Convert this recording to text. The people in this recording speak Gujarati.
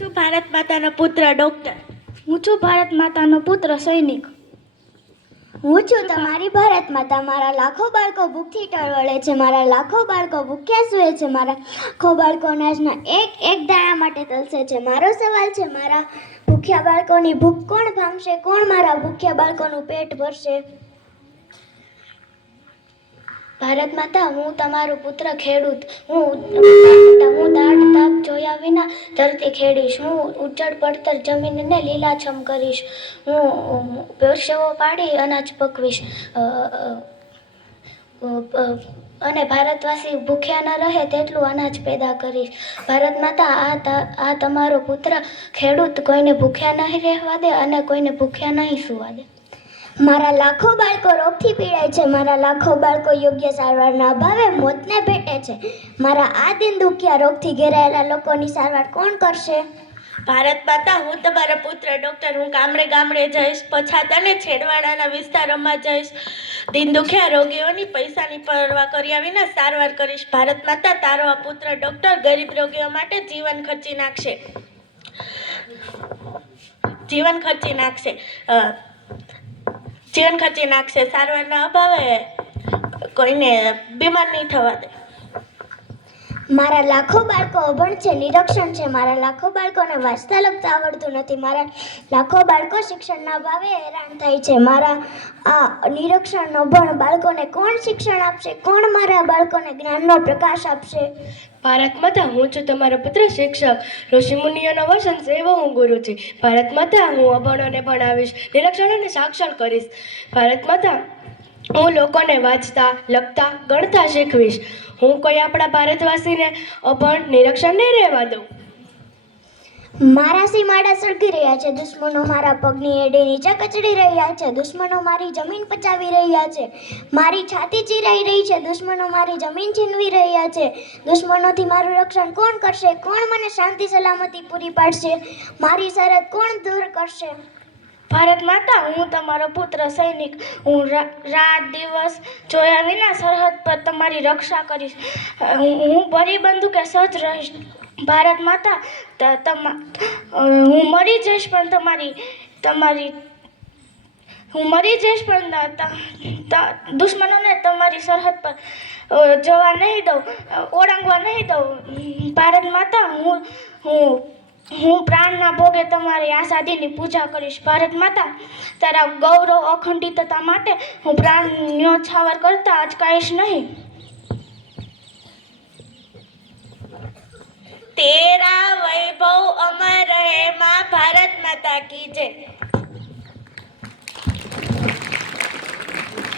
છું ભારત માતાનો પુત્ર ડોક્ટર હું છું ભારત માતાનો પુત્ર, સૈનિક. હું છું તમારી ભારત માતા. મારા લાખો બાળકો ભૂખથી ટળવળે છે, મારા લાખો બાળકો ભૂખ્યા સૂએ છે, મારા લાખો બાળકો અનાજના એક એક દાણા માટે તલસે છે. મારો સવાલ છે, મારા ભૂખ્યા બાળકોની ભૂખ કોણ ભાંગશે? કોણ મારા ભૂખ્યા બાળકોનું પેટ ભરશે? ભારત માતા, હું તમારો પુત્ર ખેડૂત. હું હું દાટ તાપ જોયા વિના ધરતી ખેડીશ. હું ઉજ્જડ પડતર જમીનને લીલાછમ કરીશ. હું પરસેવો પાડી અનાજ પકવીશ. અને ભારતવાસી ભૂખ્યા ન રહે તેટલું અનાજ પેદા કરીશ. ભારત માતા, આ આ તમારો પુત્ર ખેડૂત કોઈને ભૂખ્યા નહીં રહેવા દે અને કોઈને ભૂખ્યા નહીં સુવા દે. મારા લાખો બાળકો રોગથી પીડાય છે, મારા લાખો બાળકો યોગ્ય સારવારના અભાવે મોતને ભેટે છે. મારા આ દિન દુખિયા રોગથી ઘેરાયેલા લોકોની સારવાર કોણ કરશે? ભારત માતા, હું તમારો પુત્ર, ડૉક્ટર, હું ગામડે ગામડે જઈશ, પછાત અને છેડવાડાના વિસ્તારોમાં જઈશ. દિન દુખ્યા રોગીઓની પૈસાની પરવા કર્યા વિના સારવાર કરીશ. ભારત માતા, તારો આ પુત્ર, ડૉક્ટર, ગરીબ રોગીઓ માટે જીવન ખર્ચી નાખશે. જીવન ખર્ચી નાખશે. જીવન ખર્ચી નાખશે. સારવારના અભાવે કોઈને બીમાર નહીં થવા દે. મારા લાખો બાળકો અભણ છે, નિરક્ષણ છે. મારા લાખો બાળકોને વાંચતા લખતા આવડતું નથી. મારા લાખો બાળકો શિક્ષણના ભાવે હેરાન થાય છે. મારા આ નિરક્ષણ અભણ બાળકોને કોણ શિક્ષણ આપશે? કોણ મારા બાળકોને જ્ઞાનનો પ્રકાશ આપશે? ભારત માતા, હું છું તમારો પુત્ર શિક્ષક. ઋષિમુનિઓનો વસંત એવો હું ગુરુ છું. ભારત માતા, હું અભણોને ભણાવીશ, નિરક્ષણોને સાક્ષર કરીશ. ભારત માતા હું લોકોને વાંચતા, લખતા, ગણતા શીખવીશ. હું કોઈ આપણા ભારતવાસીને અભણ નિરક્ષણ નહીં રહેવા દઉં. મારા સીમાડા સળગી રહ્યા છે. દુશ્મનો મારા પગની એડી નીચે કચડી રહ્યા છે. દુશ્મનો મારી જમીન પચાવી રહ્યા છે. મારી છાતી ચીરાઈ રહી છે. દુશ્મનો મારી જમીન છીનવી રહ્યા છે. દુશ્મનોથી મારું રક્ષણ કોણ કરશે? કોણ મને શાંતિ સલામતી પૂરી પાડશે? મારી સરહદ કોણ દૂર કરશે? ભારત માતા, હું તમારો પુત્ર સૈનિક. હું રાત દિવસ જોયા વિના સરહદ પર તમારી રક્ષા કરીશ. હું ભરી બંધુ કે સજ્જ રહીશ. ભારત માતા હું મરી જઈશ પણ તમારી તમારી, હું મરી જઈશ પણ દુશ્મનોને તમારી સરહદ પર જવા નહીં દઉં ઓળંગવા નહીં દઉં. ભારત માતા, હું હું હું પ્રાણના ભોગે તમારી આઝાદીની પૂજા કરીશ. ભારત માતા, તારા ગૌરવ અખંડિતતા માટે હું પ્રાણ ન્યોછાવર કરતા અચકાઈશ નહીં. તેરા વૈભવ અમર રહે માં ભારત માતા કી જય.